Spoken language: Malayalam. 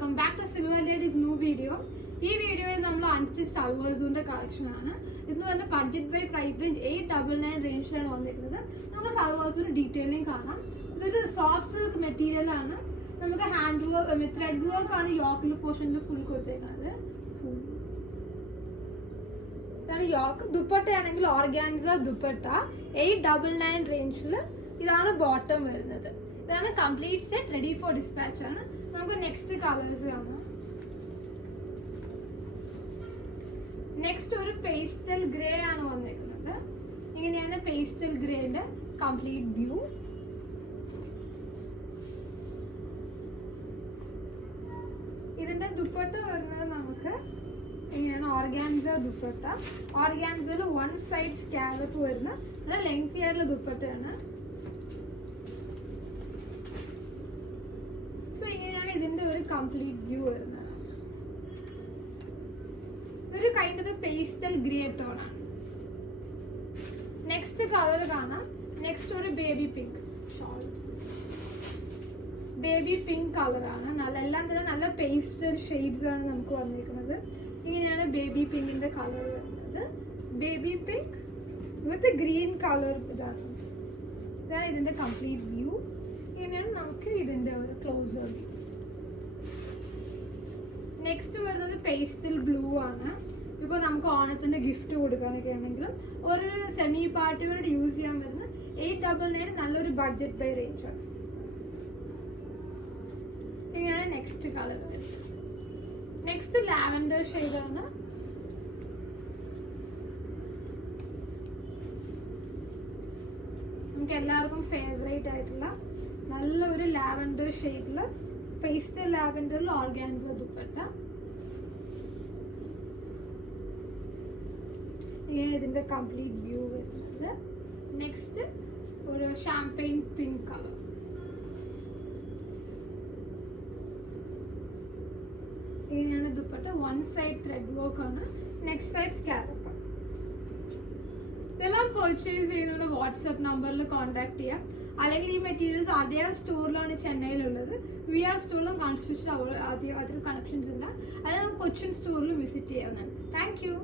Welcome back to silver ladies new video. ഈ വീഡിയോയിൽ നമ്മൾ അൺസ്റ്റിച്ച് സൽവാർസിന്റെ കളക്ഷൻ ആണ്. ഇന്ന് വന്ന ബഡ്ജറ്റ് ബൈ പ്രൈസ് റേഞ്ച് 899 റേഞ്ചിലാണ് വന്നിരിക്കുന്നത്. നമുക്ക് സൽവാർസിന്റെ ഡീറ്റെയിലിംഗ് കാണാം. ഇതൊരു സോഫ്റ്റ് സിൽക്ക് മെറ്റീരിയൽ ആണ്. നമുക്ക് ഹാൻഡ് വർക്ക് ത്രെഡ് വർക്ക് ആണ് യോക്കിൽ പോർഷനിൽ ഫുൾ കൊടുത്തേക്കുന്നത്. ഇതാണ് യോക്ക്. ദുപ്പട്ടയാണെങ്കിൽ ഓർഗാൻസ ദുപ്പട്ട 899 റേഞ്ചിൽ. ഇതാണ് ബോട്ടം വരുന്നത്. ഇതാണ് complete set, ready for dispatch ആണ്. നമുക്ക് നെക്സ്റ്റ് കളേഴ്സ് കാണാം. നെക്സ്റ്റ് ഒരു പേസ്റ്റൽ ഗ്രേ ആണ് വന്നിരിക്കുന്നത്. ഇങ്ങനെയാണ് പേസ്റ്റൽ ഗ്രേന്റെ കംപ്ലീറ്റ് വ്യൂ. ഇതിന്റെ ദുപ്പട്ട വരുന്നത് നമുക്ക് ഇങ്ങനെയാണ് ഓർഗാൻസ ദുപ്പട്ട. ഓർഗാൻസയിൽ വൺ സൈഡ് സ്കാലപ്പ് വരുന്ന നല്ല ലെങ്തി ആയിട്ടുള്ള ദുപ്പട്ടയാണ്. സോ ഇങ്ങനെയാണ് ഇതിന്റെ ഒരു കംപ്ലീറ്റ് വ്യൂ വരുന്നത്. ഇതൊരു kind of pastel grey tone ആണ്. നെക്സ്റ്റ് കളർ കാണാം. നെക്സ്റ്റ് ഒരു baby pink shawl. Baby pink കളറാണ്. എല്ലാം തന്നെ നല്ല പേസ്റ്റൽ ഷെയ്ഡ്സ് ആണ് നമുക്ക് വന്നിരിക്കുന്നത്. ഇങ്ങനെയാണ് ബേബി പിങ്കിന്റെ കളർ വരുന്നത്. ബേബി പിങ്ക് വിത്ത് ഗ്രീൻ കളർ. ഇതാണ് ഇതിന്റെ കംപ്ലീറ്റ് വ്യൂ. ഇങ്ങനെയാണ് നമുക്ക് ഇതിന്റെ ഒരു ക്ലോസർ വ്യൂ. നെക്സ്റ്റ് വരുന്നത് പേസ്റ്റൽ ബ്ലൂ ആണ്. ഇപ്പൊ നമുക്ക് ഓണത്തിന്റെ ഗിഫ്റ്റ് കൊടുക്കാനൊക്കെ ആണെങ്കിലും ഒരു സെമി പാർട്ടി വേർഡ് യൂസ് ചെയ്യാൻ പറ്റുന്ന 899 നല്ലൊരു ബഡ്ജറ്റ് ബൈ റേഞ്ച് ആണ്. ഇങ്ങനെയാണ് നെക്സ്റ്റ് കളർ വരുന്നത്. നെക്സ്റ്റ് ലാവൻഡർ ഷെയ്ഡ് ആണ്. നമുക്ക് എല്ലാവർക്കും ഫേവറേറ്റ് ആയിട്ടുള്ള നല്ലൊരു ലാവൻഡർ ഷെയ്ഡില് പേസ്റ്റൽ ലാവൻഡറിൽ ഓർഗാൻസ ദുപ്പട്ട. ഇങ്ങനെ ഇതിന്റെ കംപ്ലീറ്റ് വ്യൂ വരുന്നത്. നെക്സ്റ്റ് ഒരു ഷാംപെയിൻ പിങ്ക് കളർ. ഇങ്ങനെയാണ് dupatta. One side thread work ആണ്, നെക്സ്റ്റ് സൈഡ് സ്കാലപ്പ് ആണ്. ഇതെല്ലാം പർച്ചേസ് ചെയ്യുന്നത് വാട്സ്ആപ്പ് നമ്പറിൽ കോൺടാക്ട് ചെയ്യാം. അല്ലെങ്കിൽ ഈ മെറ്റീരിയൽസ് ADR സ്റ്റോറിലാണ് ചെന്നൈയിലുള്ളത്. VR സ്റ്റോറിലും കോൺസ്റ്റിറ്റ്യൂഷൻ അതിൽ കണക്ഷൻസ് ഇല്ല. അല്ലെങ്കിൽ നമുക്ക് കൊച്ചിൻ സ്റ്റോറിലും വിസിറ്റ് ചെയ്യാവുന്നതാണ്. Thank you.